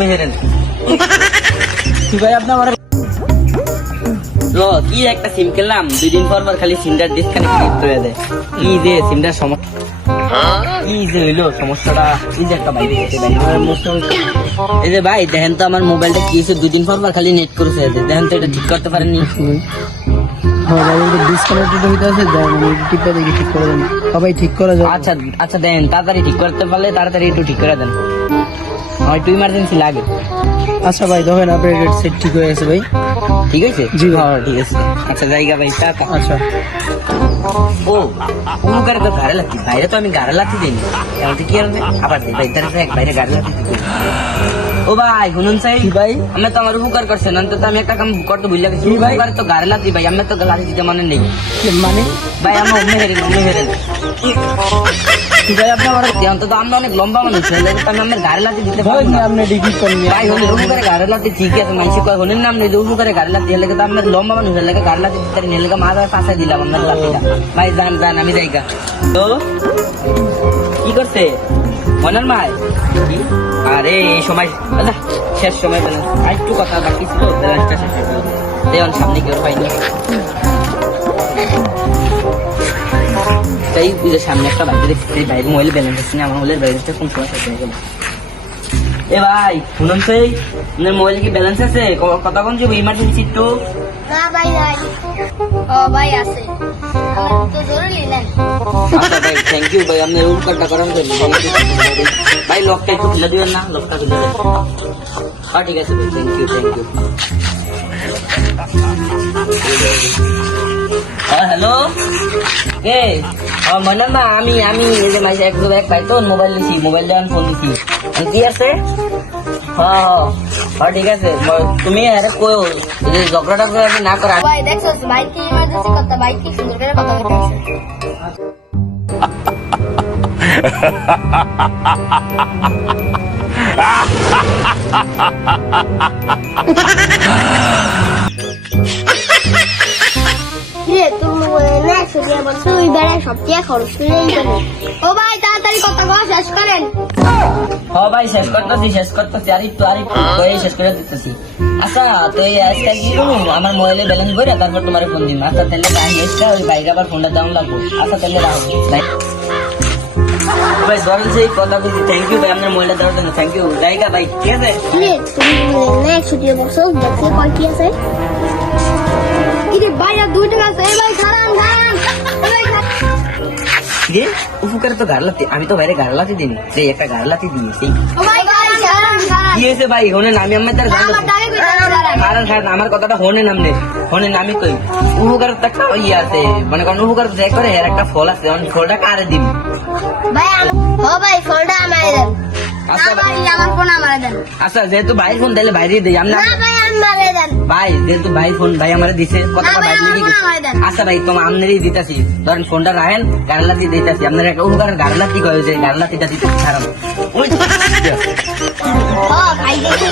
ভাই আপনি আমার কি একটা সিম খেললাম, 2 দিন পর খালি সিমটার ডিসকানেক্ট করে দেয়। কি যে সিমটার সমস্যা, কি যে হইলো সমস্যাটা, কি যে একটা বাইরে এই যে ভাই দেখেন তো আমার মোবাইলটা কি হয়েছে, 2 দিন পর খালি নেট করেছে। দেখেন তো এটা ঠিক করতে পারেননি। আচ্ছা আচ্ছা দেন, তাড়াতাড়ি ঠিক করতে পারলে তাড়াতাড়ি একটু ঠিক করে দেন, আমার একটু ইমার্জেন্সি লাগে। আচ্ছা ভাই দেখেন আপনার সেট ঠিক হয়ে গেছে ভাই। ঠিক আছে? জি হ্যাঁ ঠিক আছে। আচ্ছা জায়গা ভাই টাটা। আচ্ছা ও অনুকারে তো গাড়ি লাগছি, বাইরে তো আমি গাড়ি লাগছি দিইনি, এখন তো কি হবে আবার ভাই বাইরে গাড়ি লাগছি। ও ভাই শুনুন চাই ভাই, আমি তো আমার উপকার করছেন, অন্তত আমি একটা কাম করতে ভুল লাগছি ভাই। তো গাড়ি লাগছি ভাই, আমি তো লাঠি দিতে মনে নেই মানে ভাই, আমি অন্য হেরেন ভাই আপনি আমার অন্তত আমরা অনেক লম্বা মানুষ, আমি আমার গাড়ি লাঠি দিতে ভাই পারবো না। আপনি ডিগ্রি করেন ভাই হলে উপকারে গাড়ি লাঠি ঠিক আছে, মানুষ কয় হলেন না আপনি যে উপকারে গাড়ি লাঠি এলাকা তো আপনার লম্বা মানুষ এলাকা গাড়ি লাঠি দিতে এলাকা মাথা পাশে দিলাম আপনার লাঠিটা। ভাই যান যান আমি জায়গা তো কি করছে মনের মাই কি? আরে এই সময় দাদা শেষ সময় পেলেন, আর একটু কথা বাকি ছিল, ব্যালেন্সটা শেষ হয়ে গেল। দেওয়ান সামনে কেউ পাইনি, তাই বুঝে সামনে একটা বাইরে দেখছি, বাইরে মোবাইলে ব্যালেন্স আছে না, আমার মোবাইলের ব্যালেন্সটা কোন সময় শেষ হয়ে গেল। এ ভাই শুনুন সেই আপনার মোবাইলে কি ব্যালেন্স আছে? কথা কোন যাবো ইমার্জেন্সি একটু? না ভাই নাই। ও ভাই আছে, আমার তো জরুরি নাই। আচ্ছা ভাই থ্যাংক ইউ ভাই, আপনার উপকারটা করার জন্য ভাই। লকটা একটু খুলে দিবেন না, লকটা খুলে দেন। হ্যাঁ ঠিক আছে ভাই, থ্যাংক ইউ থ্যাংক ইউ। হ্যাঁ হ্যালো কে? মনে না আমি আমি এই যে মাইসে এক ভাই তো মোবাইল নিছি, মোবাইল দেওয়ান ফোন দিছি। কি আছে? হ্যাঁ হ্যাঁ ঠিক আছে, তুমি আরে কই যে ঝগড়া টগড়া না করা। ভাই দেখছো ভাই কি ইমার্জেন্সি কথা, ভাই কি সুন্দর করে কথা বলতেছে। রে তুমি না শুনে বলছো ওই বেড়ায় সবচেয়ে খরচ করে ইন্টারনেট। ও ভাই তাড়াতাড়ি কথা বলা শেষ করেন। হ্যাঁ ভাই শেষ করতেছি আর একটু শেষ করে দিতেছি। আচ্ছা তো এই আজকাল কি করবো, আমার মোবাইলে ব্যালেন্স ভরে তারপর তোমার ফোন দিন। আচ্ছা তাহলে এসটা ওই বাইরে আবার ফোনটা দাম লাগবো। আচ্ছা তাহলে রাখবো ভাই, ধরেন সেই কথা বলছি। থ্যাংক ইউ ভাই, আপনার মোবাইলটা দেওয়ার জন্য থ্যাংক ইউ। জায়গা ভাই ঠিক আছে? রে তুমি না শুনে বলছো দেখছে কয় কি আছে। ইরে ভাই আর 2 টাকা আছে। এই ভাই খারান খারান, এই ভাই খারান। যে উপকারে তো গাড়লাতি, আমি তো বাইরে গাড়লাতি দিই সেই একটা গাড়লাতি দিয়েছি। ও ভাই খারান খারান খারান। কি হয়েছে ভাই হোনেন, আমি আমার তার গান আমার দাগে কই খারান। আমার কথাটা হোনেন, হোনেন আমি কই উপকার তো একটা ইয়ে আছে, মানে কোন উপকার যে করে এর একটা ফল আছে, ফলটা কারে দিন ভাই ও ভাই ফোনটা আমারে দেন। আচ্ছা ভাই আমার ফোন আমারে দেন। আচ্ছা যেহেতু ভাই ফোন দিলে বাইরে দিই আমি। না ভাই আমারে দেন। ভাই যেহেতু ভাই ফোন ভাই আমারে দিছে কথা না ভাই, বাইরে আমার ফোন আমারে দেন। আচ্ছা ভাই তোমার আমনেরই দিতেছি, ধরেন ফোনটা রাখেন, গাড়লাতি দিতেছি আপনার একটা উপকারের গাড়লাতি কয়ে যে গাড়লাতিটা দিতে ছাড়ান। ও ভাই দেখো